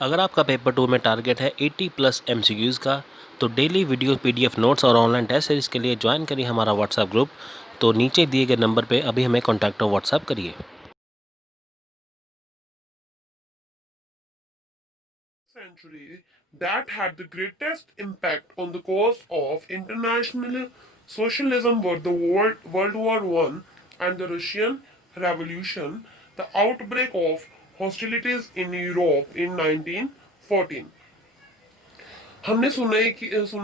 अगर आपका पेपर 2 में टारगेट है 80 प्लस MCQs का, तो डेली वीडियो PDF नोट्स और ऑनलाइन टेस्ट सीरीज के लिए ज्वाइन करिए हमारा व्हाट्सएप ग्रुप। तो नीचे दिए गए नंबर पे अभी हमें कॉन्टैक्ट और व्हाट्सएप करिए। Century that had the greatest impact on the course of international socialism were the World War One and the Russian Revolution, the outbreak of hostilities in Europe in 1914. हमने सुना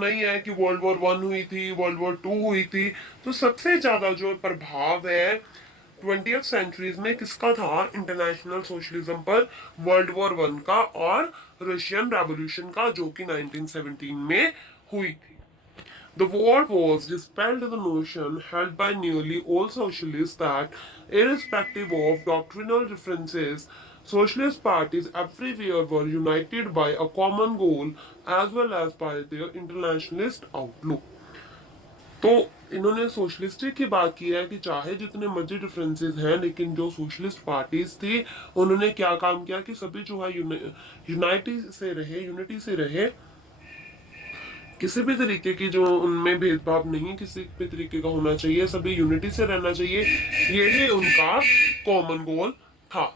ही है कि world war one हुई थी, world war to हुई थी। तो सबसे ज्यादा जो प्रभाव है 20th सेंचुरीज में किसका था इंटरनेशनल सोशलिज्म पर? वर्ल्ड वॉर वन का और रशियन रेवोल्यूशन का, जो कि 1917 में हुई थी। The war was dispelled the notion held by nearly all socialists that, irrespective of doctrinal differences, socialist parties everywhere were united by a common goal as well as by their internationalist outlook. तो इन्होंने socialistic की बात की है कि चाहे जितने मर्जी डिफरेंसेस हैं, लेकिन जो सोशलिस्ट पार्टीज थी उन्होंने क्या काम किया कि सभी जो है यूनिटी से रहे। किसी भी तरीके की जो उनमें भेदभाव नहीं किसी भी तरीके का होना चाहिए, सभी यूनिटी से रहना चाहिए, यही उनका कॉमन गोल था।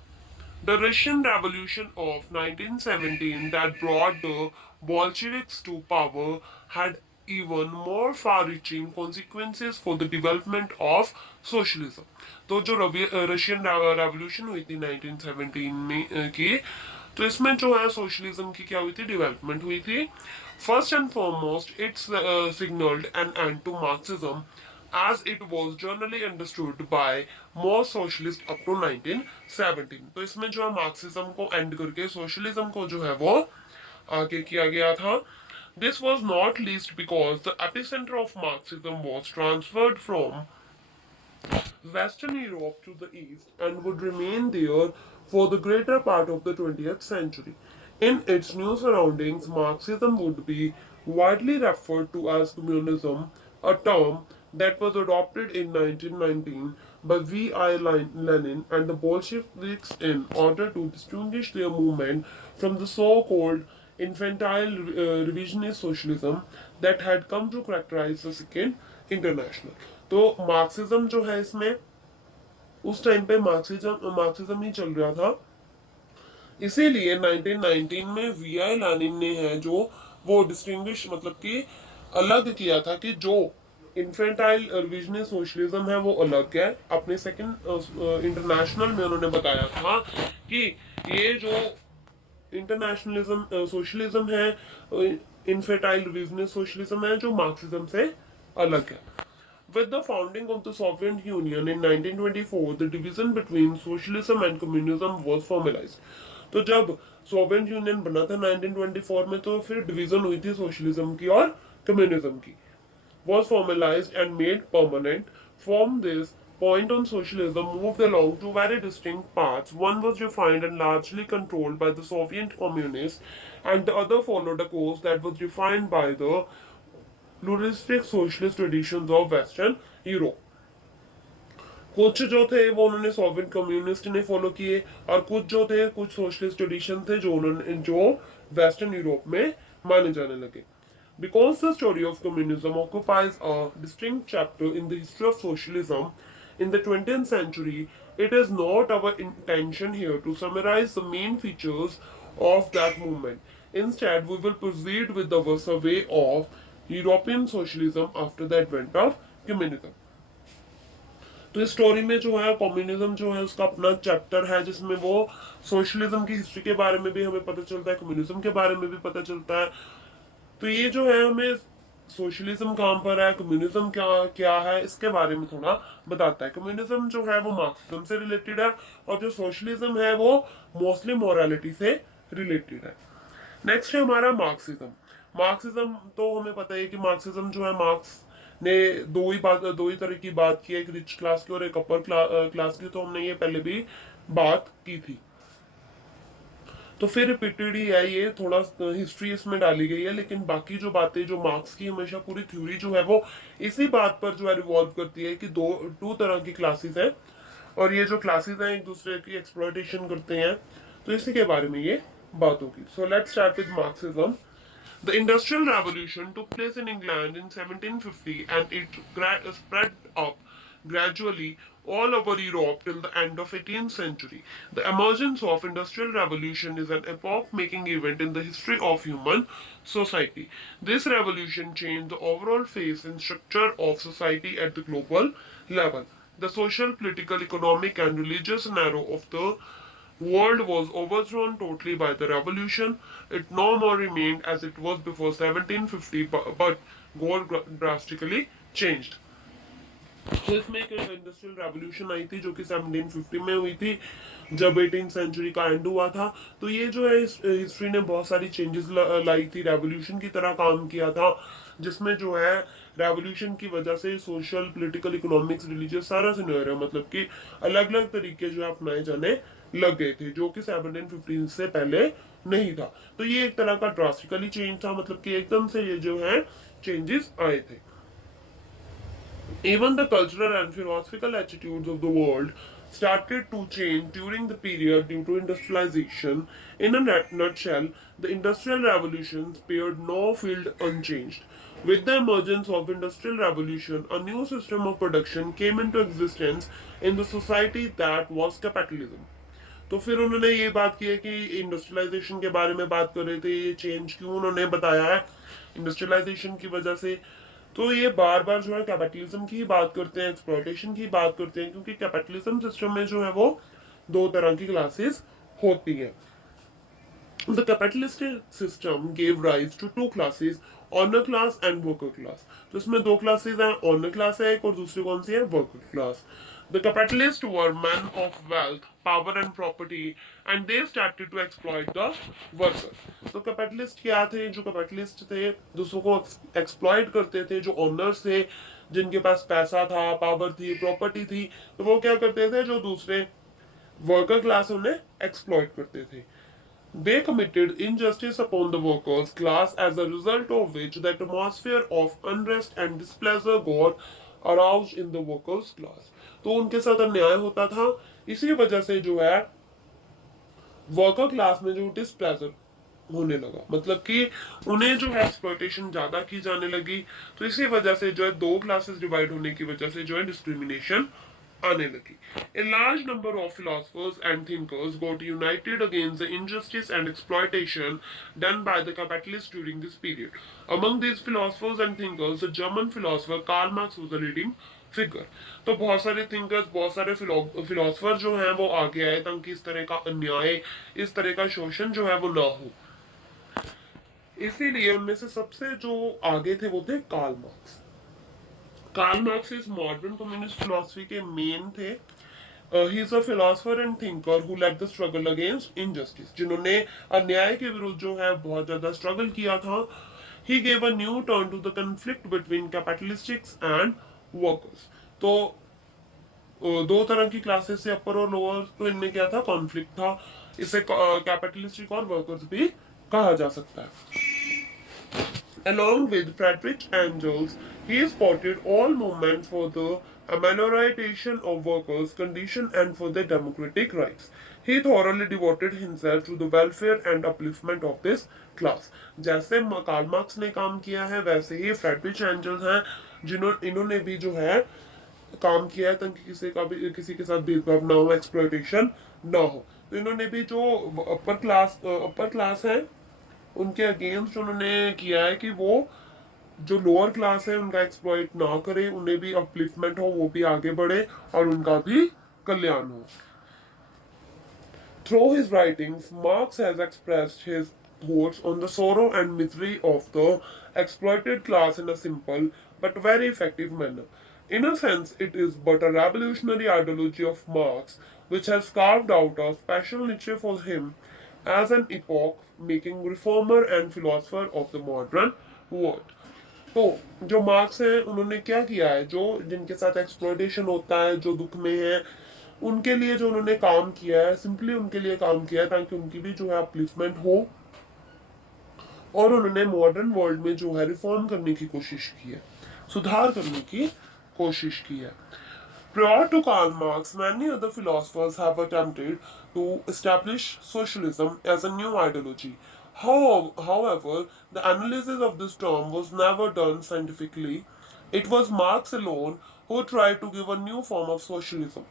The Russian Revolution of 1917 that brought the Bolsheviks to power had even more far-reaching consequences for the development of socialism. तो जो रशियन रेवोल्यूशन हुई थी 1917 में की, तो इसमें जो है सोशलिज्म की क्या हुई थी, डेवलपमेंट हुई थी। First and foremost it's signalled an end to Marxism as it was generally understood by most socialists up to 1917। तो इसमें जो है मार्क्सिज्म को एंड करके सोशलिज्म को जो है वो आगे किया गया था। This was not least because the epicenter of Marxism was transferred from Western Europe to the East and would remain there for the greater part of the 20th century. In its new surroundings, Marxism would be widely referred to as communism, a term that was adopted in 1919 by V.I. Lenin and the Bolsheviks in order to distinguish their movement from the so-called infantile revisionist socialism that had come to characterize the Second International। तो Marxism जो है इसमें उस time पे Marxism ही चल रहा था, इसीलिए 1919 में वी.आई. लेनिन ने है जो वो डिस्टिंग्विश मतलब कि अलग किया था कि जो इन्फेंटाइल रिविजनिस्ट सोशलिज्म है वो अलग है। अपने सेकंड इंटरनेशनल में उन्होंने बताया था कि ये जो इंटरनेशनलिज्म सोशलिज्म है, इन्फेंटाइल रिविजनिस्ट सोशलिज्म है, जो मार्क्सिज्म से अलग है। With the founding of the Soviet Union in 1924, the division between socialism and communism was formalized। तो जब सोवियत यूनियन बना था 1924 में, तो फिर डिवीजन हुई थी सोशलिज्म की और कम्युनिज्म की। Was formalized and made permanent। From this point on, socialism moved along two very distinct paths. One was defined and largely controlled by the Soviet communists, and the other followed a course that was defined by the pluralistic socialist traditions of Western Europe। कुछ जो थे वो उन्होंने Soviet communist ने follow किए, और कुछ जो थे कुछ सोशलिस्ट ट्रेडिशन थे जो वेस्टर्न यूरोप में माने जाने लगे। Because the story of communism occupies a distinct chapter in the history of socialism in the 20th century, it is not our intention here to summarize the main features of that movement. Instead, we will proceed with our survey of European socialism after the advent of communism। तो इस story में जो है communism जो है उसका अपना chapter है, जिसमें वो सोशलिज्म की हिस्ट्री के बारे में भी हमें पता चलता है, कम्युनिज्म के बारे में भी पता चलता है। तो ये जो है हमें सोशलिज्म कहाँ पर है, कम्युनिज्म क्या क्या है, इसके बारे में थोड़ा बताता है। कम्युनिज्म जो है वो मार्क्सिज्म से रिलेटेड है, और जो सोशलिज्म है वो मोस्टली मोरालिटी से रिलेटेड है। नेक्स्ट है हमारा मार्क्सिज्म। मार्क्सिज्म तो हमें पता है कि मार्क्सिज्म जो है, मार्क्स ने दो ही तरह की बात की है, एक रिच क्लास की और एक अपर क्लास की। तो हमने ये पहले भी बात की थी, तो फिर रिपीटेड ही है, ये थोड़ा हिस्ट्री इसमें डाली गई है, लेकिन बाकी जो बातें जो मार्क्स की हमेशा पूरी थ्योरी जो है वो इसी बात पर जो है रिवॉल्व करती है कि टू तरह की क्लासेस हैं, और ये जो क्लासेस हैं एक दूसरे की एक्सप्लॉयटेशन करते हैं। तो इसी के बारे में ये बातों की। So let's start with Marxism. The Industrial Revolution took place in England in 1750 and it spread up gradually all over Europe till the end of 18th century. The emergence of Industrial Revolution is an epoch-making event in the history of human society. This revolution changed the overall face and structure of society at the global level. The social, political, economic, and religious scenario of the world was overthrown totally by the revolution. It no more remained as it was before 1750, but goal drastically changed. तो इसमें एक industrial revolution आई थी जो कि 1750 में हुई थी, जब 18 सेंचुरी का एंड हुआ था। तो ये जो है हिस्ट्री ने बहुत सारी चेंजेस लाई थी, रेवोल्यूशन की तरह काम किया था, जिसमें जो है रेवोल्यूशन की वजह से सोशल, पॉलिटिकल, इकोनॉमिक्स, रिलीजियस सारा सिनेरियो मतलब कि अलग अलग तरीके जो है अपनाए जाने लग गए थे, जो कि 1715 से पहले नहीं था। तो ये एक तरह का ड्रास्टिकली चेंज था, मतलब कि एकदम से ये जो है चेंजेस आए थे। Even the cultural and philosophical attitudes of the world started to change during the period due to industrialization. In a nutshell, the Industrial Revolution spared no field unchanged. With the emergence of Industrial Revolution, a new system of production came into existence in the society that was capitalism. तो फिर उन्होंने ये बात की है कि industrialisation के बारे में बात कर रहे थे, ये चेंज क्यों उन्होंने बताया है इंडस्ट्रियलाइजेशन की वजह से। तो ये बार बार जो है कैपिटलिज्म की बात करते हैं, एक्सप्लॉयटेशन की बात करते हैं, क्योंकि कैपिटलिज्म सिस्टम में जो है वो दो तरह की क्लासेस होती है। The capitalist system gave rise to two classes, honor class and worker class. तो इसमें दो क्लासेस हैं, honor class है एक और दूसरी कौन सी है, worker class. The capitalists were men of wealth, power and property and they started to exploit the workers. तो कैपिटलिस्ट क्या थे, जो कैपिटलिस्ट थे दूसरों को एक्सप्लॉइट करते थे, जो ऑनर्स थे, जिनके पास पैसा था, पावर थी, प्रॉपर्टी थी, तो वो क्या करते थे, जो दूसरे वर्कर क्लास उन्हें एक्सप्लॉइट करते थे। They committed injustice upon the workers' class, as a result of which the atmosphere of unrest and displeasure got aroused in the workers' class. तो उनके साथ अन्याय होता था, इसी वजह से जो है वर्कर क्लास में जो डिस्प्लेजर होने लगा, मतलब कि उन्हें जो है एक्सप्लॉयटेशन ज्यादा की जाने लगी। तो इसी वजह से जो है दो क्लासेस डिवाइड होने की वजह से जो है डिस्क्रिमिनेशन आने लगी। A large number of philosophers and thinkers got united against the injustice and exploitation done by the capitalists during this period. Among these philosophers and thinkers, the German philosopher Karl Marx was the leading figure. तो बहुत सारे thinkers, बहुत सारे philosopher जो हैं वो आगे आए ताकि इस तरह का अन्याय, इस तरह का शोषण जो है वो ना हो। इसीलिए उनमें से सबसे जो आगे थे वो थे कार्ल मार्क्स। कार्ल मार्क्स इस मॉडर्न कम्युनिस्ट फिलोसफी के मेन थे। He is a philosopher and thinker who led the struggle against injustice, जिन्होंने अन्याय के विरुद्ध जो है बहुत ज्यादा स्ट्रगल किया था। He gave a new turn to the conflict between capitalistics and workers. तो दो तरह की क्लासेस से अपर और लोअर, तो इनमें क्या था, कॉन्फ्लिक्ट था। इसे कैपिटलिस्टिक और वर्कर्स भी कहा जा सकता है। Along with Friedrich Engels, he spotted all movements for the amelioration of workers' condition and for their democratic rights. He thoroughly devoted himself to the welfare and upliftment of this class. जैसे Karl Marx ने काम किया है, वैसे ही Friedrich angels हैं, इन्होंने भी जो है काम किया है ताकि किसी के साथ भेदभाव ना हो, एक्सप्लॉयटेशन ना हो। तो इन्होंने भी जो अपर क्लास है उनके अगेंस्ट उन्होंने किया है कि वो जो लोअर क्लास है उनका एक्सप्लॉइट ना करे, उन्हें भी अपलिफ्टमेंट हो, वो भी आगे बढ़े और उनका भी कल्याण हो। Through his writings, Marx has expressed his thoughts on the sorrow and misery of the exploited class in a simple but very effective manner. In a sense, it is but a revolutionary ideology of Marx which has carved out a special niche for him as an epoch-making reformer and philosopher of the modern world. तो जो marks हैं उन्होंने क्या किया है, जो जिनके साथ एक्सप्लॉयटेशन होता है, जो दुख में है, उनके लिए जो उन्होंने काम किया है, सिंपली उनके लिए काम किया है ताकि उनकी भी जो है अपलिफ्टमेंट हो, और उन्होंने मॉडर्न वर्ल्ड में जो है रिफॉर्म करने की कोशिश की है, सुधार करने की कोशिश की है। Prior to Karl Marx, many other philosophers have attempted to establish socialism as a new ideology. However, the analysis of this term was never done scientifically. It was Marx alone who tried to give a new form of socialism.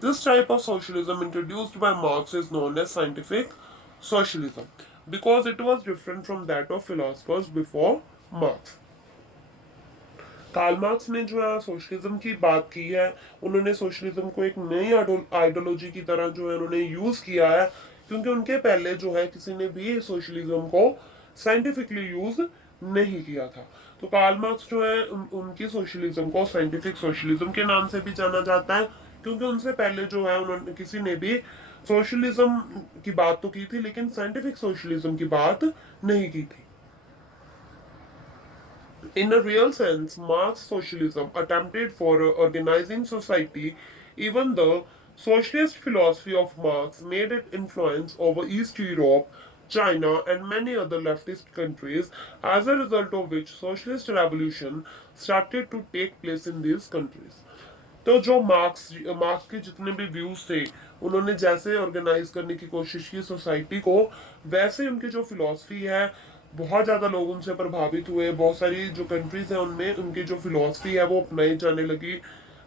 This type of socialism introduced by Marx is known as scientific socialism because it was different from that of philosophers before Marx. Karl Marx ने जो है socialism की बात की है, उन्होंने socialism को एक नई आइडियोलॉजी की तरह जो है उन्होंने यूज किया है, क्योंकि उनके पहले जो है किसी ने भी सोशलिज्म को साइंटिफिकली यूज नहीं किया था। तो कार्ल मार्क्स जो है उनकी सोशलिज्म को साइंटिफिक सोशलिज्म के नाम से भी जाना जाता है, क्योंकि उनसे पहले जो है उन्होंने किसी ने भी सोशलिज्म की बात तो की थी लेकिन साइंटिफिक सोशलिज्म की बात नहीं की थी। In a real sense, Marx socialism attempted for organizing society, even the socialist philosophy of Marx made it influence over East Europe, China, and many other leftist countries, as a result of which socialist revolution started to take place in these countries. तो जो marks के जितने भी views थे, उन्होंने जैसे organise करने की कोशिश की सोसाइटी को, वैसे उनकी जो फिलॉसफी है बहुत ज़्यादा लोग उनसे प्रभावित हुए। बहुत सारी जो कंट्रीज हैं उनमें उनकी जो फिलॉसफी है वो अपनाई जाने लगी,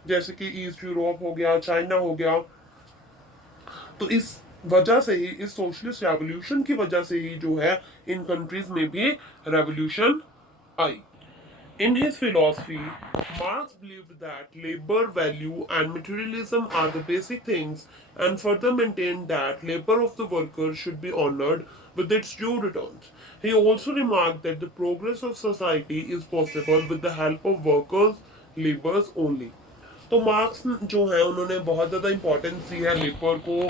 जैसे कि ईस्ट यूरोप हो गया, चाइना हो गया। तो इस वजह से ही, इस सोशलिस्ट रेवोल्यूशन की वजह से ही जो है इन कंट्रीज में भी revolution I. In his philosophy, Marx believed that labor, value, and materialism are the basic things, and further maintained that labor of the worker should be honored with its due returns. He also remarked that the progress of society is possible with the help of workers, laborers only. तो marks जो है उन्होंने बहुत ज़्यादा importance दी है labour को,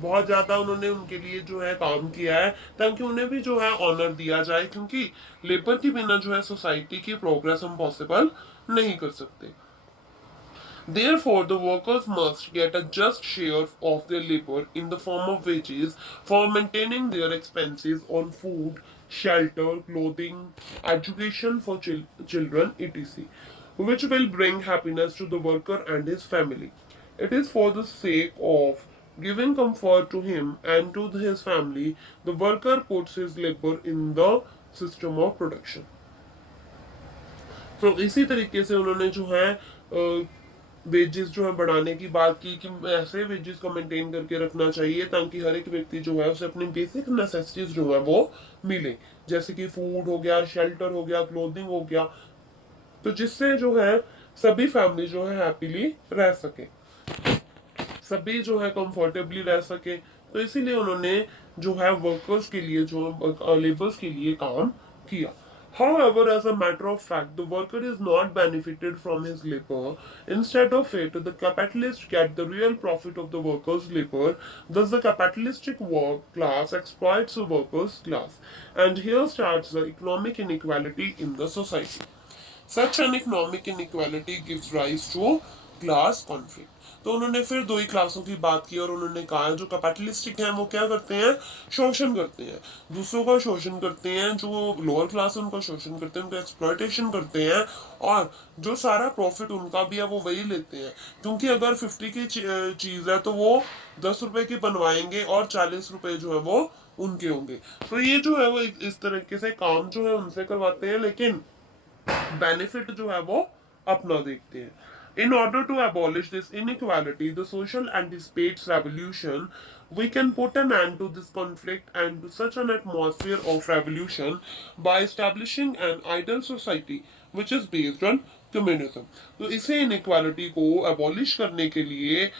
बहुत ज़्यादा उन्होंने उनके लिए जो है काम किया है ताकि उन्हें भी जो है ऑनर दिया जाए, क्योंकि लेबर के बिना जो है सोसाइटी की प्रोग्रेस हम पॉसिबल नहीं कर सकते। Therefore, the workers must get a just share of their labor in the form of wages for maintaining their expenses on food, shelter, clothing, education for children, etc., which will bring happiness to the worker and his family. It is for the sake of giving comfort to him and to his family, the worker puts his labor in the system of production. तो इसी तरीके से उन्होंने जो है wages जो है बढ़ाने की बात की कि ऐसे वेजेस को मेंटेन करके रखना चाहिए ताकि हर एक व्यक्ति जो है उसे अपनी बेसिक नेसेसिटीज जो है वो मिले, जैसे कि फूड हो गया, शेल्टर हो गया, क्लोथिंग हो गया, तो जिससे जो है सभी फैमिली जो है हैप्पीली रह सके, सभी जो है कंफर्टेबली रह सके। तो इसीलिए उन्होंने जो है वर्कर्स के लिए, जो लेबर्स के लिए काम किया। However, as a matter of fact, the worker is not benefited from his labor. Instead of it, the capitalists get the real profit of the workers' labor. Thus, the capitalistic work class exploits the workers' class. And here starts the economic inequality in the society. Such an economic inequality gives rise to class conflict. तो उन्होंने फिर दो ही क्लासों की बात की और उन्होंने कहा जो कैपिटलिस्टिक हैं वो क्या करते हैं, शोषण करते हैं, दूसरों का शोषण करते हैं, जो लोअर क्लास है उनका शोषण करते हैं, उनका एक्सप्लॉयटेशन करते हैं, और जो सारा प्रॉफिट उनका भी है वो वही लेते हैं, क्योंकि अगर 50 की चीज़ है तो वो 10 रुपए की बनवाएंगे और 40 रुपए जो है वो उनके होंगे। तो ये जो है वो इस तरीके से काम जो है उनसे करवाते हैं, लेकिन बेनिफिट जो है वो अपना देखते हैं। In order to abolish this inequality, the social anticipates revolution. We can put an end to this conflict and to such an atmosphere of revolution by establishing an ideal society which is based on communism. तो इसे inequality को abolish करने के लिए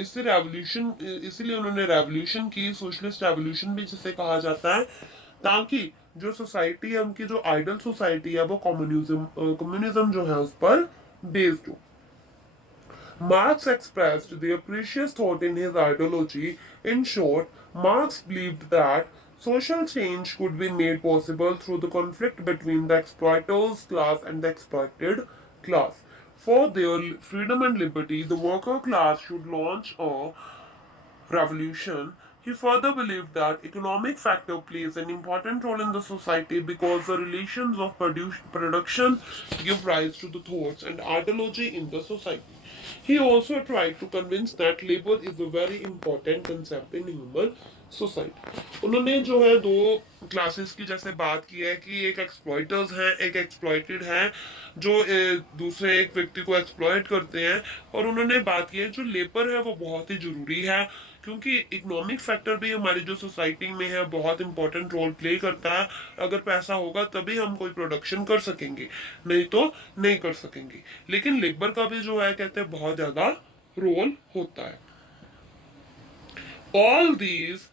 इससे revolution, इसीलिए उन्होंने revolution की, सोशलिस्ट रेवोल्यूशन भी जिसे कहा जाता है, ताकि जो सोसाइटी है उनकी जो आइडल सोसाइटी है वो कम्युनिज्म जो है उस पर बेस्ड हो। Marx expressed their precious thought in his ideology. In short, Marx believed that social change could be made possible through the conflict between the exploiters class and the exploited class. For their freedom and liberty, the worker class should launch a revolution. He further believed that economic factor plays an important role in the society because the relations of production give rise to the thoughts and ideology in the society. He also tried to convince that labor is a very important concept in human society. उन्होंने जो है दो classes की जैसे बात की है कि एक एक्सप्लॉइटर्स हैं, एक एक्सप्लॉइटेड हैं, जो दूसरे एक व्यक्ति को एक्सप्लॉइट करते हैं। और उन्होंने बात की है जो लेबर है वो बहुत ही जरूरी है, क्योंकि इकोनॉमिक फैक्टर भी हमारी जो सोसाइटी में है बहुत इंपॉर्टेंट रोल प्ले करता है। अगर पैसा होगा तभी हम कोई प्रोडक्शन कर सकेंगे, नहीं तो नहीं कर सकेंगे। लेकिन लेबर का भी जो है कहते हैं बहुत ज्यादा रोल होता है। All these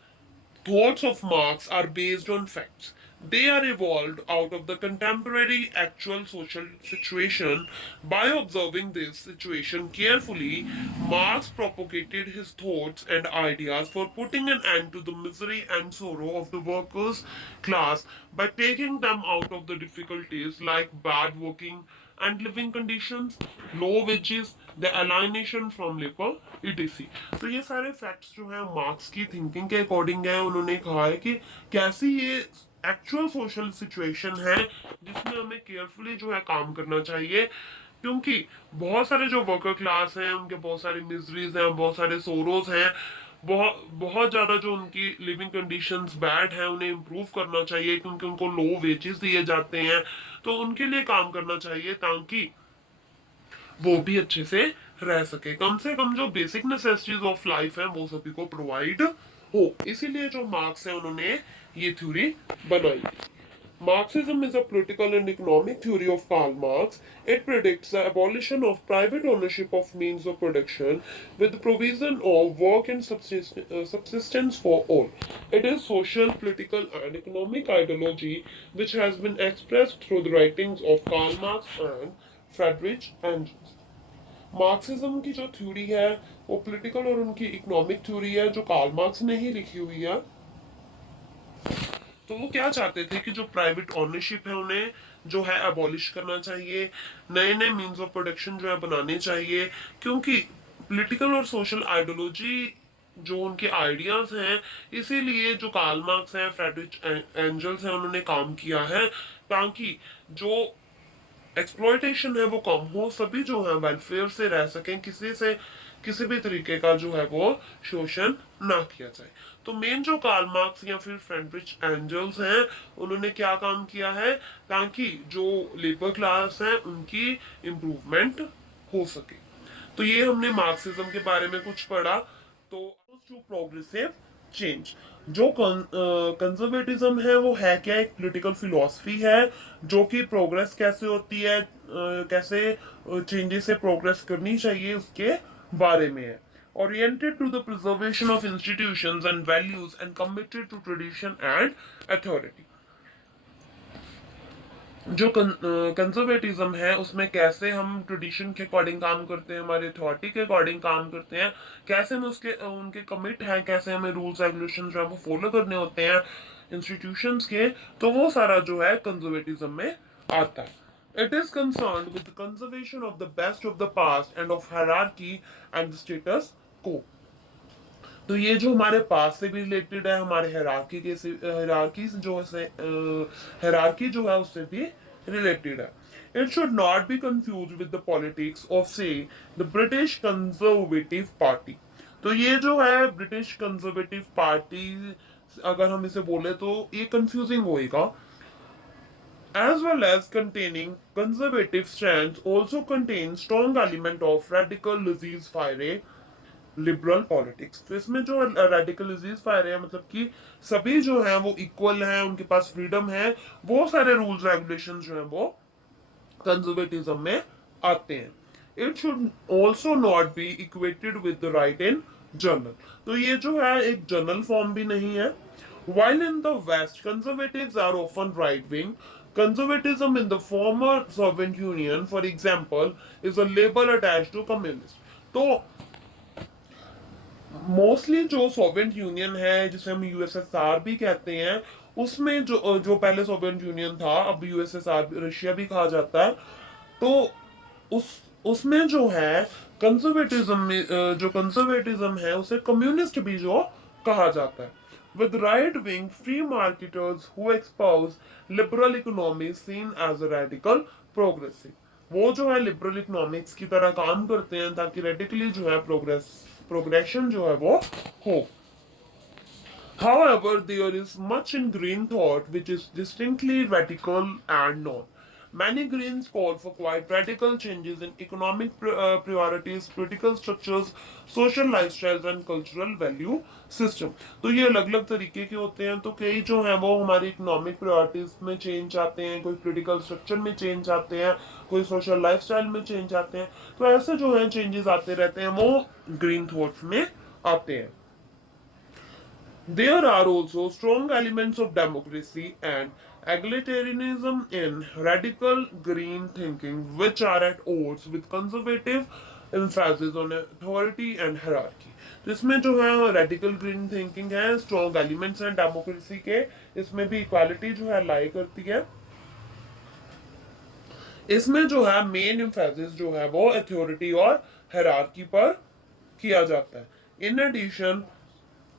thoughts of Marx are based on facts. They are evolved out of the contemporary actual social situation. By observing this situation carefully, Marx propagated his thoughts and ideas for putting an end to the misery and sorrow of the workers' class by taking them out of the difficulties like bad working and living conditions, low wages, the alienation from labor, etc. तो ये सारे facts जो है marks की thinking के according है। उन्होंने कहा है कि कैसी ये एक्चुअल सोशल सिचुएशन है जिसमें हमें केयरफुली जो है काम करना चाहिए, क्योंकि बहुत सारे जो वर्कर क्लास हैं उनके बहुत सारी मिजरीज हैं, बहुत सारे सोरोज हैं, बहुत बहुत ज्यादा जो उनकी लिविंग कंडीशंस बैड है उन्हें इम्प्रूव करना चाहिए, क्योंकि उनको लो वेजेस दिए जाते हैं। तो उनके लिए काम करना चाहिए ताकि वो भी अच्छे से रह सके कम जो बेसिक नेसेसिटीज ऑफ लाइफ है वो सभी को प्रोवाइड हो। इसीलिए जो मार्क्स है उन्होंने ये थ्योरी बनाई। Marxism is a political and economic theory of Karl Marx. It predicts the abolition of private ownership of means of production with the provision of work and subsistence for all. It is social, political, and economic ideology which has been expressed through the writings of Karl Marx and Friedrich Engels. Marxism की जो theory है वो political और उनकी economic theory है जो Karl Marx ने ही लिखी हुई है। तो वो क्या चाहते थे कि जो प्राइवेट ओनरशिप है उन्हें जो है अबॉलिश करना चाहिए, नए नए मीन्स ऑफ प्रोडक्शन जो है बनाने चाहिए, क्योंकि पॉलिटिकल और सोशल आइडियोलॉजी जो उनके आइडियाज हैं, इसीलिए जो कार्ल मार्क्स हैं, फ्रेडरिच एंजल्स हैं, उन्होंने काम किया है ताकि जो एक्सप्लॉयटेशन है वो कम हो, सभी जो है वेलफेयर से रह सकें, किसी से किसी भी तरीके का जो है वो शोषण ना किया जाए। तो मेन जो कार्ल मार्क्स या फिर फ्रेडरिच एंजल्स हैं उन्होंने क्या काम किया है ताकि जो लेबर क्लास है उनकी इम्प्रूवमेंट हो सके। तो ये हमने मार्क्सिज्म के बारे में कुछ पढ़ा। तो टू प्रोग्रेसिव चेंज, जो कंजर्वेटिज्म है वो है क्या, एक पॉलिटिकल फिलॉसफी है जो कि प्रोग्रेस कैसे होती है, कैसे चेंजेस से प्रोग्रेस करनी चाहिए उसके बारे में है। oriented to the preservation of institutions and values and committed to tradition and authority। जो कंजर्वेटिज्म है उसमें कैसे हम ट्रेडिशन के अकॉर्डिंग काम करते हैं, हमारे अथॉरिटी के अकॉर्डिंग काम करते हैं, कैसे हम उसके उनके कमिट हैं, कैसे हमें रूल्स रेगुलेशन जो है वो फॉलो करने होते हैं इंस्टीट्यूशंस के, तो वो सारा जो है कंजर्वेटिज्म में आता है। It is concerned with the conservation of the best of the past and of hierarchy and the status quo। तो ये जो हमारे पास से भी रिलेटेड है, हमारे हेरारकी के से हेरारकी जो है हेरारकी जो है उससे भी रिलेटेड है। It should not be confuse with the politics of से द ब्रिटिश कंजर्वेटिव पार्टी। तो ये जो है ब्रिटिश कंजर्वेटिव पार्टी, अगर हम इसे बोले तो ये कंफ्यूजिंग होएगा। As well as containing conservative strands also contains strong element of radical laissez-faire liberal politics. तो इसमें जो रेडिकलिजीज फायर है मतलब कि सभी जो है वो इक्वल है, उनके पास फ्रीडम है, वो सारे रूल्स रेगुलेशन जो है वो कंजर्वेटिज्म में आते हैं। It should also not be equated with the right in journal. तो ये जो है एक जर्नल फॉर्म भी नहीं है। While in the West, conservatives are often right-wing, conservatism in the former Soviet Union, for example, is a label attached to communist। तो mostly जो सोवियत यूनियन है जिसे हम यूएसएसआर भी कहते हैं, उसमें जो पहले सोवियत यूनियन था अब यूएसएसआर रशिया भी कहा जाता है, तो उस उसमें जो है कंजर्वेटिज्म में जो कंजर्वेटिज्म है उसे कम्युनिस्ट भी जो कहा जाता है। with right wing free marketers who espouse liberal economy seen as a radical progressive। वो जो है लिबरल इकोनॉमिक्स की तरह काम करते हैं ताकि रेडिकली जो है प्रोग्रेशन जो है वो हो। However, there is much in green thought which is distinctly radical and non. Many Greens call for quite radical changes in economic priorities, political structures, social lifestyles and cultural value system. तो ये अलग अलग तरीके के होते हैं। तो कई जो हैं वो हमारी इकोनॉमिक प्रायोरिटीज में चेंज आते हैं, कोई पॉलिटिकल स्ट्रक्चर में चेंज आते हैं, कोई सोशल लाइफस्टाइल में चेंज आते हैं। तो ऐसे जो है चेंजेस आते रहते हैं, वो ग्रीन थॉट्स में आते हैं। There are also strong elements of democracy and egalitarianism in radical green thinking, which are at odds with conservative emphasis on authority and hierarchy. तो इसमें जो है रेडिकल ग्रीन थिंकिंग है, स्ट्रॉन्ग एलिमेंट्स हैं democracy के, इसमें भी इक्वालिटी जो है लाई करती है। इसमें जो है मेन एम्फेसिस जो है वो अथॉरिटी और हायरार्की पर किया जाता है। In addition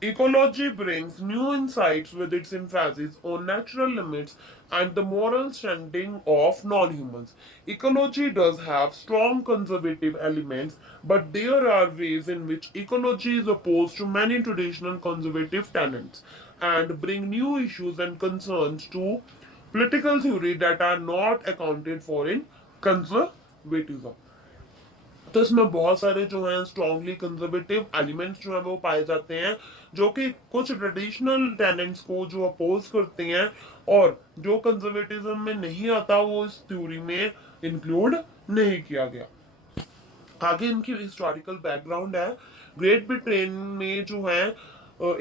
ecology brings new insights with its emphasis on natural limits and the moral standing of non-humans. Ecology does have strong conservative elements, but there are ways in which ecology is opposed to many traditional conservative tenets and bring new issues and concerns to political theory that are not accounted for in conservatism. तो इसमें बहुत सारे जो हैं strongly conservative elements जो हैं वो पाए जाते हैं, जो कि कुछ ट्रेडिशनल टेनेंट्स को जो अपोज करते हैं, और जो कंजर्वेटिज्म में नहीं आता वो इस थ्योरी में इंक्लूड नहीं किया गया। आगे इनकी हिस्टोरिकल बैकग्राउंड है। ग्रेट ब्रिटेन में जो है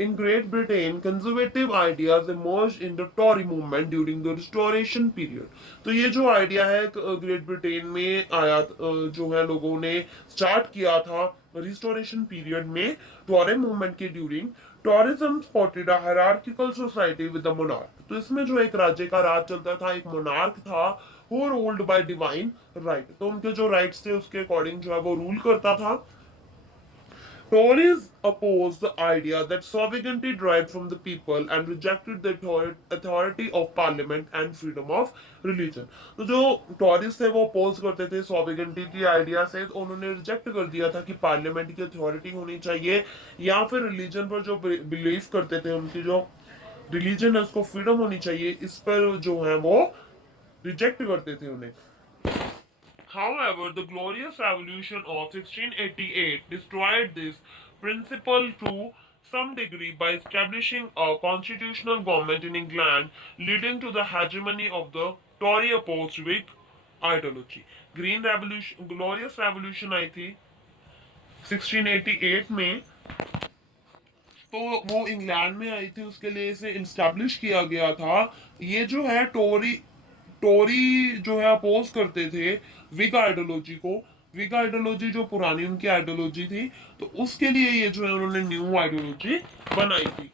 in Great Britain, conservative ideas emerged in the Tory movement during the Restoration period. तो ये जो आइडिया है ग्रेट ब्रिटेन में आया, जो है लोगों ने स्टार्ट किया था रिस्टोरेशन पीरियड में टॉरे मूवमेंट के during. Toryism supported a hierarchical society with a monarch. तो इसमें जो एक राज्य का राज चलता था, एक मोनार्क था who ruled by divine right. तो उनके जो राइट्स थे उसके अकॉर्डिंग जो है वो रूल करता था। Tories opposed the idea that sovereignty derived from the people and rejected the authority of parliament and freedom of religion. तो जो टॉरीज थे वो अपोज करते थे सॉवेरेंटी की आइडिया से, तो उन्होंने रिजेक्ट कर दिया था कि पार्लियामेंट की अथॉरिटी होनी चाहिए या फिर रिलीजन पर जो बिलीव करते थे, उनकी जो रिलीजन है उसको फ्रीडम होनी चाहिए, इस पर जो है वो रिजेक्ट करते थे उन्हें। However, the Glorious Revolution of 1688 destroyed this principle to some degree by establishing a constitutional government in England, leading to the hegemony of the Tory opposed Whig ideology. Green Revolution, Glorious Revolution आई थी 1688 में, तो वो England में आई थी, उसके लिए इसे इंस्टैब्लिश किया गया था। ये जो है टोरी टोरी जो है अपोज करते थे विग आइडियोलॉजी को। विग आइडियोलॉजी जो पुरानी उनकी आइडियोलॉजी थी, तो उसके लिए ये जो है उन्होंने न्यू आइडियोलॉजी बनाई थी।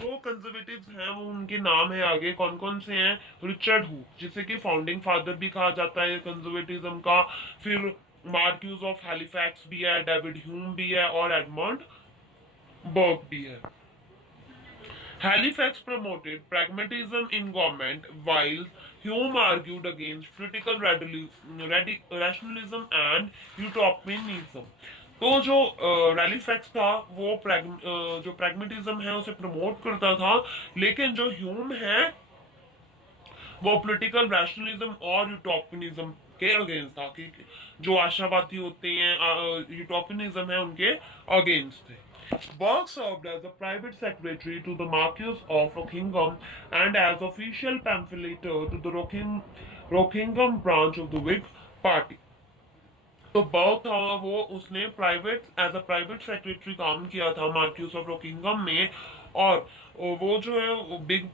जो कंजर्वेटिव्स हैं वो उनके नाम है आगे कौन कौन से हैं। रिचर्ड हू, जिसे कि फाउंडिंग फादर भी कहा जाता है कंजर्वेटिज्म का। फिर मार्क्यूज ऑफ हैलिफैक्स भी है, डेविड ह्यूम भी है और एडमंड बर्ग भी है। Halifax promoted pragmatism in government, while Hume argued against critical rationalism and utopianism. तो जो रैलीफैक्स था वो जो प्रैग्मेटिज्म है उसे प्रमोट करता था, लेकिन जो ह्यूम है वो पॉलिटिकल रैशनलिज्म और यूटोपियनिज्म के अगेंस्ट था, कि जो आशावादी होते हैं यूटोपियनिज्म है उनके अगेंस्ट थे। Burke served as a private secretary to the Marquis of Rockingham and as official pamphleteer to the Rockingham branch of the Whig Party. तो बर्क था वो, उसने प्राइवेट सेक्रेटरी काम किया था मार्क्यूस ऑफ रॉकिंगहम में, और वो जो है विग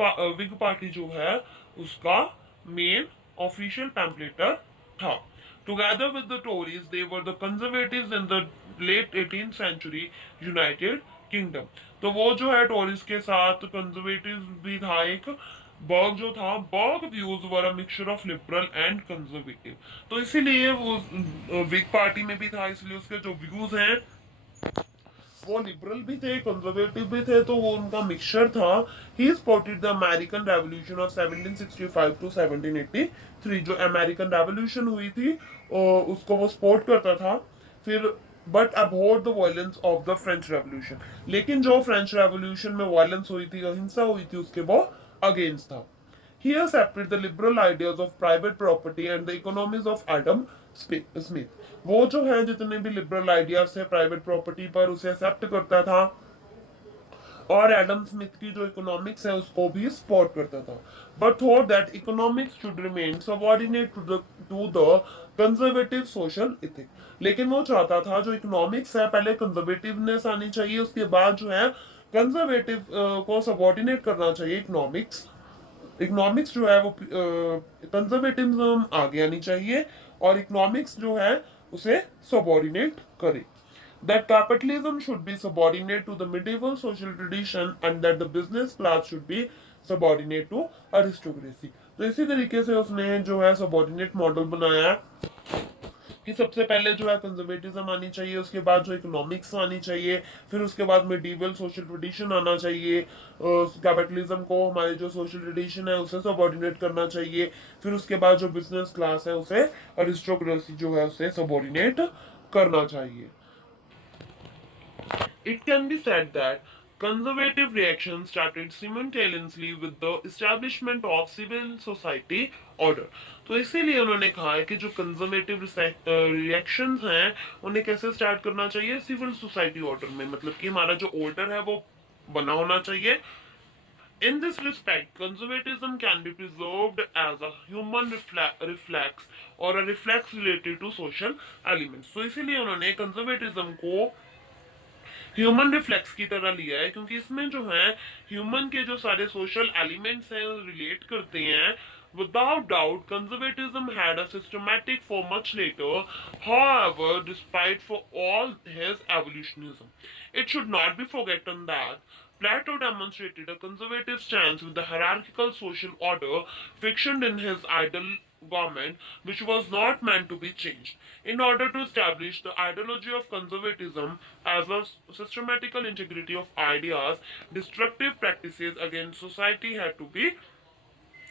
पार्टी जो है उसका मेन ऑफिशियल पैम्पलेटर था। Together with the Tories, they were the conservatives in the late 18th century United Kingdom. तो वो जो है टोरीज के साथ कंजर्वेटिव भी था एक। बर्ग जो था, Burke views were a mixture of liberal and conservative. तो इसीलिए वो विग पार्टी में भी था, इसलिए उसके जो व्यूज हैं वो लिबरल भी थे, कंजर्वेटिव भी थे, तो वो उनका मिक्सचर था। He supported the American revolution of 1765 to 1783, जो अमेरिकन रेवोल्यूशन हुई थी उसको वो सपोर्ट करता था। फिर but abhorred the violence of the French Revolution, लेकिन जो फ्रेंच रेवोल्यूशन में वायलेंस हुई थी, अहिंसा हुई थी, उसके वो अगेंस्ट था। He accepted the liberal ideas of private property and the economies of Adam Smith. वो जो है जितने भी लिबरल आइडियाज थे प्राइवेट प्रॉपर्टी पर, उसे एक्सेप्ट करता था, और एडम स्मिथ की जो इकोनॉमिक्स है उसको भी सपोर्ट करता था। But thought that economics should remain subordinate to the conservative social ethic. लेकिन वो चाहता था जो इकोनॉमिक्स है पहले कंजर्वेटिवनेस आनी चाहिए, उसके बाद जो है कंजर्वेटिव को सबऑर्डिनेट करना चाहिए इकोनॉमिक्स। इकोनॉमिक्स जो है वो कंजर्वेटिज्म आगे आनी चाहिए, और इकोनॉमिक्स जो है उसे सबऑर्डिनेट करे। That capitalism should be subordinate to the medieval social tradition and that the business class should be subordinate to aristocracy. तो इसी तरीके से उसने जो है सबऑर्डिनेट मॉडल बनाया है कि सबसे पहले जो है कंजर्वेटिज्म आनी चाहिए, उसके बाद जो इकोनॉमिक्स आनी चाहिए, फिर उसके बाद मिडीवल सोशल ट्रेडिशन आना चाहिए, कैपिटलिज्म को हमारे जो सोशल ट्रेडिशन है उसे सबऑर्डिनेट करना चाहिए, फिर उसके बाद जो बिजनेस क्लास है उसे अरिस्टोक्रेसी जो है उसे सबऑर्डिनेट करना चाहिए। It can be said that conservative reactions started simultaneously with the establishment of civil society order. तो इसीलिए उन्होंने कहा है कि जो कंजर्वेटिव रिएक्शंस हैं उन्हें कैसे स्टार्ट करना चाहिए, सिविल सोसाइटी ऑर्डर में, मतलब कि हमारा जो ऑर्डर है वो बना होना चाहिए। In this respect, conservatism can be preserved as a human reflex or a reflex related to social elements. तो इसीलिए उन्होंने कंजर्वेटिज्म को ह्यूमन रिफ्लेक्स की तरह लिया है, क्योंकि इसमें जो है ह्यूमन के जो सारे सोशल एलिमेंट्स हैं रिलेट करते हैं। Without doubt, conservatism had a systematic for much later. However, despite for all his evolutionism, it should not be forgotten that Plato demonstrated a conservative stance with the hierarchical social order fictioned in his idol government, which was not meant to be changed. In order to establish the ideology of conservatism as a systematical integrity of ideas, destructive practices against society had to be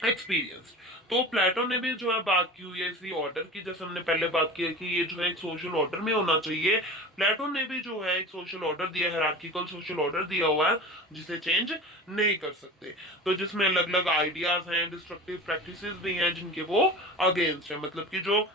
experience. तो प्लेटो ने भी जो है बात की हुई है इसी ऑर्डर की, जैसे हमने पहले बात की है कि ये जो है एक सोशल ऑर्डर में होना चाहिए। प्लेटो ने भी जो है एक सोशल ऑर्डर दिया, हायरार्किकल सोशल ऑर्डर दिया हुआ है जिसे चेंज नहीं कर सकते, तो जिसमें अलग अलग आइडियाज हैं, डिस्ट्रक्टिव प्रैक्टिसेस भी हैं जिनके वो अगेंस्ट है, मतलब कि जो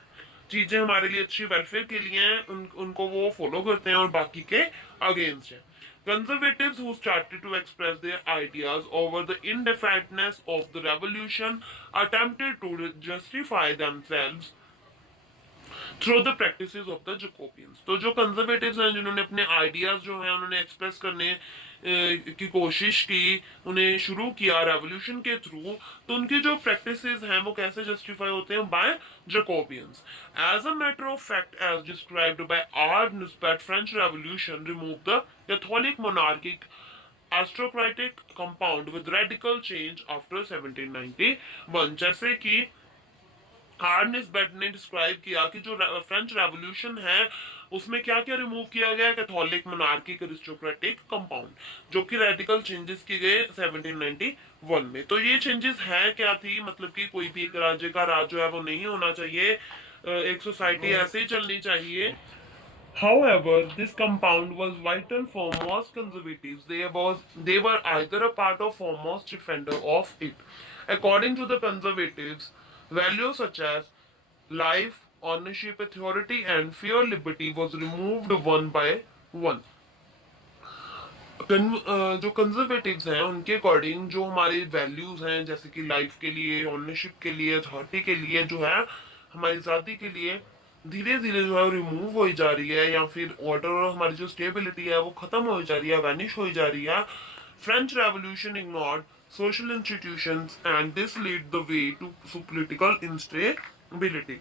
चीजें हमारे लिए अच्छी वेलफेयर के लिए हैं उनको वो फॉलो करते हैं और बाकी के अगेंस्ट है। Conservatives who started to express their ideas over the indefiniteness of the revolution attempted to justify themselves through the practices of the Jacobians. तो जो कंजर्वेटिव्स हैं जिन्होंने अपने आइडियाज जो हैं उन्होंने एक्सप्रेस करने की कोशिश की, उन्हें शुरू किया रेवोल्यूशन के थ्रू, तो उनकी जो प्रैक्टिसेस हैं वो कैसे जस्टिफाई होते हैं, by Jacobins. As a matter of fact, as described by R Nisbet, French revolution remove the Catholic monarchic aristocratic compound with radical change after 1791। जैसे कि हार्नेस बेट ने डिस्क्राइब किया कि जो फ्रेंच रेवोल्यूशन है उसमें क्या क्या रिमूव किया गया, कैथोलिक मोनार्किक अरिस्टोक्रेटिक कंपाउंड, जो कि रेडिकल चेंजेस किए गए 1791 में। तो ये चेंजेस हैं क्या थी, मतलब कि कोई भी एक राज्य का राज जो है वो नहीं होना चाहिए, एक सोसाइटी ऐसे ही चलनी चाहिए। However, this compound was vital for most conservatives. They were either a part of or most defender of it. According to the conservatives, values such as life, ownership, authority, and fair liberty was removed one by one. जो conservatives हैं उनके according जो हमारी values हैं, जैसे कि life के लिए, ओनरशिप के लिए, अथॉरिटी के लिए, जो है हमारी आज़ादी के लिए, धीरे धीरे जो है रिमूव हो जा रही है, या फिर ऑर्डर और हमारी जो स्टेबिलिटी है वो खत्म हो जा रही है, वैनिश हो जा रही है। French Revolution ignored social institutions and this lead the way to political instability.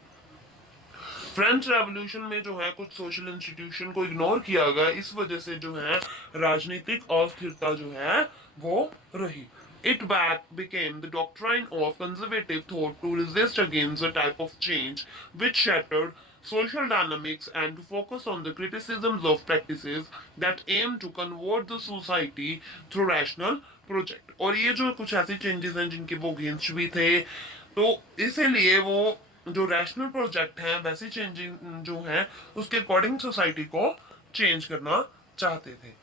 French Revolution में जो है कुछ सोशल इंस्टीट्यूशन को इग्नोर किया गया, इस वजह से जो है राजनीतिक अस्थिरता जो है वो रही। It back became the doctrine of conservative thought to resist against the type of change which shattered social dynamics and to focus on the criticisms of practices that aim to convert the society through rational project। और ये जो कुछ ऐसे changes हैं जिनके वो against भी थे, तो इसीलिए वो जो रैशनल प्रोजेक्ट हैं वैसे चेंजिंग जो हैं उसके अकॉर्डिंग सोसाइटी को चेंज करना चाहते थे।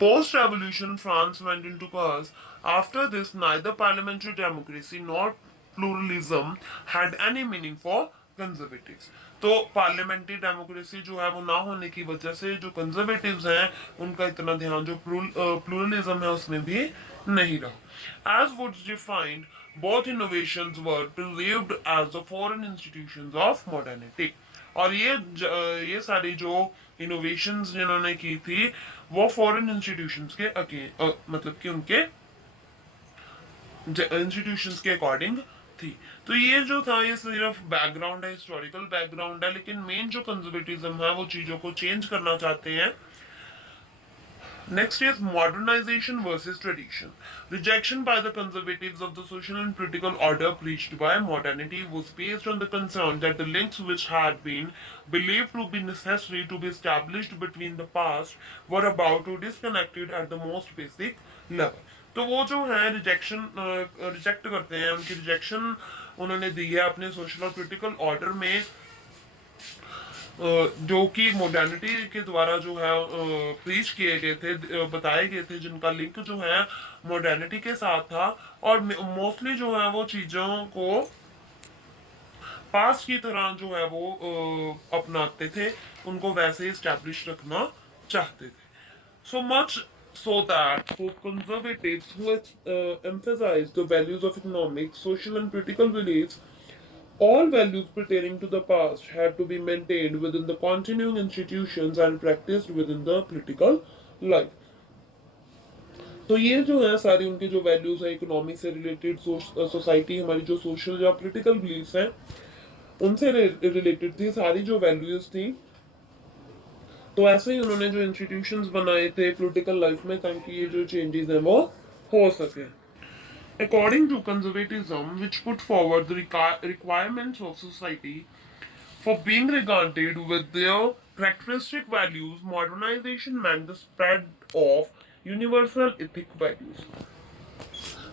Post-revolution, France went into chaos. After this, neither parliamentary democracy nor pluralism had any meaning for conservatives। तो पार्लियामेंट्री डेमोक्रेसी जो है वो ना होने की वजह से जो कंजर्वेटिव्स हैं उनका इतना ध्यान जो प्लूरलिज्म है उसमें भी नहीं रहा। As Woods defined, both innovations were perceived as the foreign institutions of modernity। और ये सारी जो इनोवेशंस जिन्होंने की थी वो फॉरेन इंस्टीट्यूशंस के मतलब कि उनके इंस्टीट्यूशंस के अकॉर्डिंग थी। तो ये जो था ये सिर्फ बैकग्राउंड है, हिस्टोरिकल बैकग्राउंड है, लेकिन मेन जो कंजर्वेटिज्म है वो चीजों को चेंज करना चाहते हैं। Next is modernization versus tradition. Rejection by the conservatives of the social and political order preached by modernity was based on the concern that the links which had been believed to be necessary to be established between the past were about to disconnected at the most basic level। तो वो जो है reject करते हैं, उनकी rejection उन्होंने दी है अपने सोशल और पोलिटिकल ऑर्डर में, जो कि मॉडर्निटी के द्वारा जो है प्रीच किए गए थे, बताए गए थे, जिनका लिंक जो है मॉडर्निटी के साथ था। और मोस्टली जो है वो चीज़ों को पास्ट की तरह जो है वो अपनाते थे, उनको वैसे ही स्टैब्लिश रखना चाहते थे। So much so that for conservatives who emphasize the values of economic, social, and political beliefs, all values pertaining to the past had to be maintained within the continuing institutions and practiced within the political life। तो ये जो है सारी उनकी जो values है economic से related, society हमारी जो सोशल या पॉलिटिकल बिलीफ्स हैं उनसे रिलेटेड थी सारी जो वैल्यूज थी। तो ऐसे ही उन्होंने जो इंस्टीट्यूशंस बनाए थे पॉलिटिकल लाइफ में ताकि ये जो चेंजेस हैं वो हो सके। According to conservatism, which put forward the requirements of society for being regarded with their characteristic values, modernization meant the spread of universal ethic values।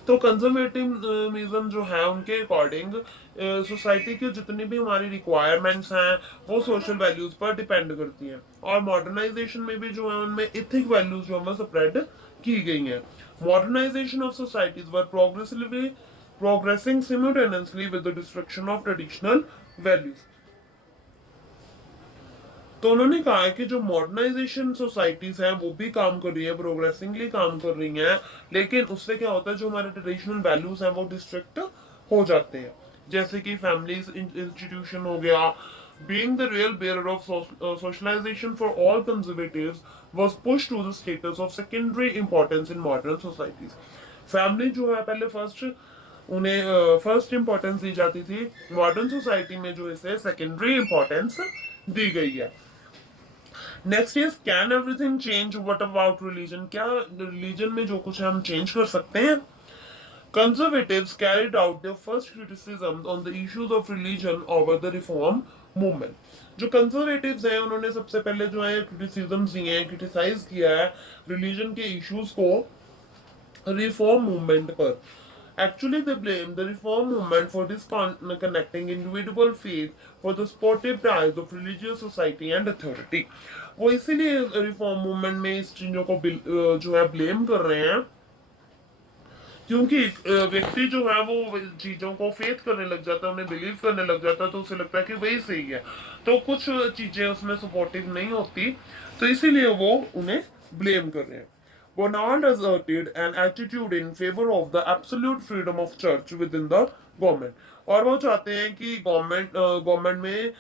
तो कंजर्वेटिज्म जो है उनके अकॉर्डिंग सोसाइटी की जितनी भी हमारी रिक्वायरमेंट्स हैं वो सोशल वैल्यूज पर डिपेंड करती हैं, और मॉडर्नाइजेशन में भी जो है उनमें इथिक वैल्यूज जो हमें स्प्रेड की गई हैं। Modernisation of societies were progressively progressing simultaneously with the destruction of traditional values। तो उन्होंने कहा है कि जो मॉडर्नाइजेशन सोसाइटीज हैं वो भी काम कर रही है, प्रोग्रेसिंगली काम कर रही हैं, लेकिन उससे क्या होता है जो हमारे ट्रेडिशनल वैल्यूज हैं वो डिस्ट्रक्ट हो जाते हैं। जैसे कि फैमिली इंस्टीट्यूशन हो गया। Being the real bearer of socialization for all conservatives was pushed to the status of secondary importance in modern societies। Family जो है पहले उन्हें फर्स्ट इंपॉर्टेंस दी जाती थी, मॉडर्न सोसाइटी में जो इसे सेकेंडरी इंपॉर्टेंस दी गई है। Next is can everything change, what about religion, क्या रिलीजन में जो कुछ है हम चेंज कर सकते हैं। Conservatives carried out their first criticism on the issues of religion over the reform movement। जो कंजर्वेटिव्स हैं उन्होंने सबसे पहले जो है क्रिटिसिज्म दिए हैं, क्रिटिसाइज किया है रिलीजन के इश्यूज को रिफॉर्म मूवमेंट पर। Actually, they blame the reform movement for disconnecting individual faith for the sportive ties of religious society and authority। वो इसीलिए रिफॉर्म मूवमेंट में इस चीजों को जो है ब्लेम कर रहे हैं, क्योंकि व्यक्ति जो है वो चीजों को फेथ करने लग जाता है, उन्हें बिलीव करने लग जाता है, तो उसे लगता है कि वही सही है, तो कुछ चीजें उसमें सपोर्टिव नहीं होती, तो इसीलिए वो उन्हें ब्लेम कर रहे हैं। Bernard asserted an attitude in favor of the absolute freedom of church within the government। और वो चाहते हैं कि गवर्नमेंट में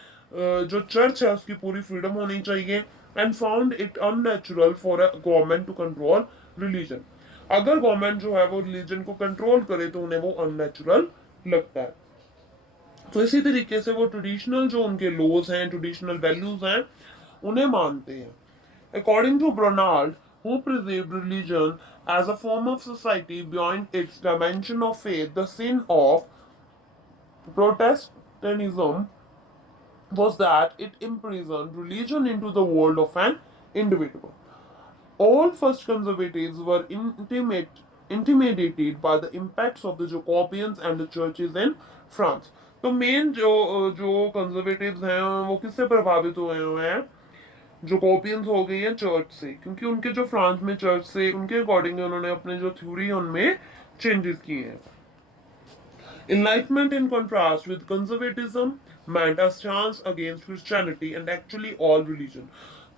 जो चर्च है उसकी पूरी फ्रीडम होनी चाहिए। And found it unnatural for a government to control religion. अगर गवर्नमेंट जो है वो रिलीजन को कंट्रोल करे तो उन्हें वो अननेचुरल लगता है। तो इसी तरीके से वो ट्रेडिशनल जो उनके लॉज हैं, ट्रेडिशनल वैल्यूज हैं, उन्हें मानते हैं। According to Bonald, who perceived religion as a form of society beyond its dimension of faith, the sin of Protestantism was that it imprisoned religion into the world of an individual. All first conservatives were intimidated by the impacts of the Jacobians and the churches in France. तो main जो conservatives हैं वो किससे प्रभावित हुए हैं? जोकोपियंस हो गई हैं चर्च से, क्योंकि उनके जो फ्रांस में चर्च से उनके अकॉर्डिंग उन्होंने अपने जो थ्योरी है उनमें चेंजेस किए हैं. Enlightenment, in contrast with conservatism, meant a stance against Christianity and actually all religion.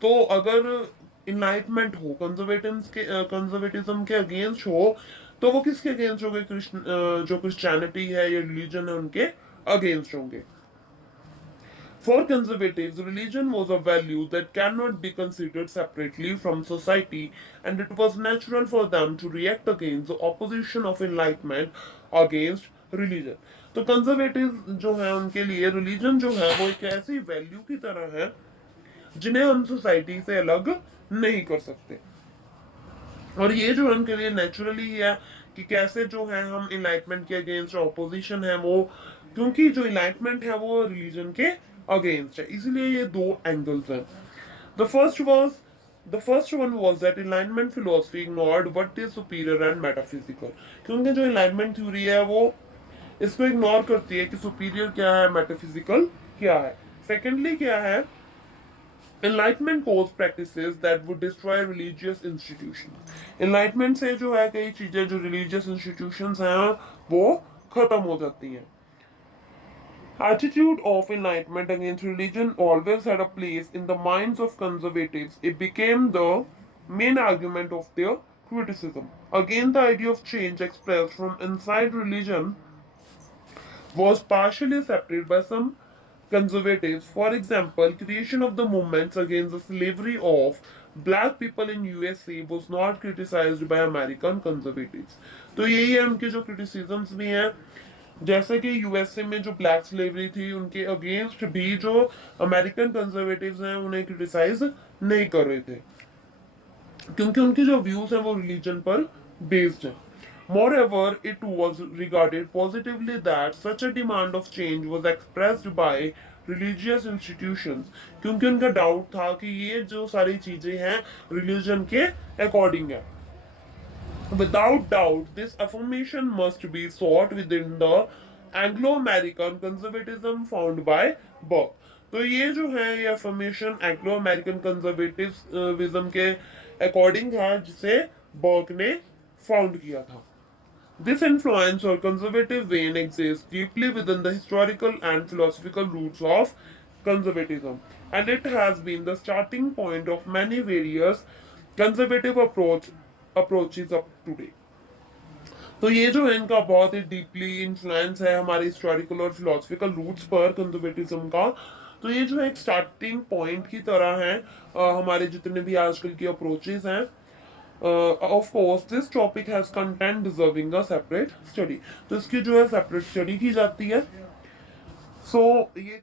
तो अगर इनलाइटमेंट हो कंजर्वेटिज्म के अगेंस्ट हो, तो वो किसके अगेंस्ट होंगे? जो क्रिश्चियनिटी है या रिलीजन है उनके अगेंस्ट होंगे. For conservatives, religion was a value that cannot be considered separately from society, and it was natural for them to react against the opposition of enlightenment against religion. तो conservative जो है उनके लिए religion जो है वो एक ऐसी वैल्यू की तरह है जिन्हें हम सोसाइटी से अलग नहीं कर सकते. और ये जो उनके लिए नेचुरली है कि कैसे जो है हम इनलाइटमेंट के अगेंस्ट ऑपोजिशन है वो, क्योंकि जो इनलाइटमेंट है वो रिलीजन के अगेंस्ट है, इसलिए ये दो एंगल्स हैं. The first was the first one was that enlightenment philosophy ignored what is superior and metaphysical. क्योंकि जो इनलाइटमेंट थ्योरी है वो इसको इग्नोर करती है कि सुपीरियर क्या है, मेटाफिजिकल क्या है. सेकेंडली क्या है? Enlightenment caused practices that would destroy religious institutions. Enlightenment से जो है कई चीजें जो religious institutions हैं वो खत्म हो जाती हैं. Attitude of enlightenment against religion always had a place in the minds of conservatives. It became the main argument of their criticism. Again, the idea of change expressed from inside religion was partially accepted by some conservatives. For example, creation of the movements against the slavery of black people in USA was not criticized by American conservatives. तो यही है उनके जो criticisms भी हैं. जैसे कि USA में जो ब्लैक स्लेवरी थी उनके अगेंस्ट भी जो अमेरिकन कंजर्वेटिव्स हैं उन्हें क्रिटिसाइज नहीं कर रहे थे, क्योंकि उनके जो व्यूज हैं वो रिलीजन पर बेस्ड हैं. Moreover, it was regarded positively that such a demand of change was expressed by religious institutions, क्योंकि उनका डाउट था कि ये जो सारी चीजें हैं रिलीजन के अकॉर्डिंग है. Without doubt, this affirmation must be sought within the Anglo-American conservatism found by Burke. तो ये जो है ये affirmation एंग्लो अमेरिकन कंजर्वेटिविज्म के अकॉर्डिंग है जिसे बर्क ने फाउंड किया था. This influence or conservative vein exists deeply within the historical and philosophical roots of conservatism, and it has been the starting point of many various conservative approaches up to date. तो ये जो है इनका बहुत ही deeply influence है हमारे historical और philosophical roots पर कंजर्वेटिज्म का. तो ये जो है एक स्टार्टिंग पॉइंट की तरह है हमारे जितने भी आजकल की अप्रोचेस हैं. Of course this topic has content deserving a separate study. तो इसकी जो है सेपरेट स्टडी की जाती है. सो ये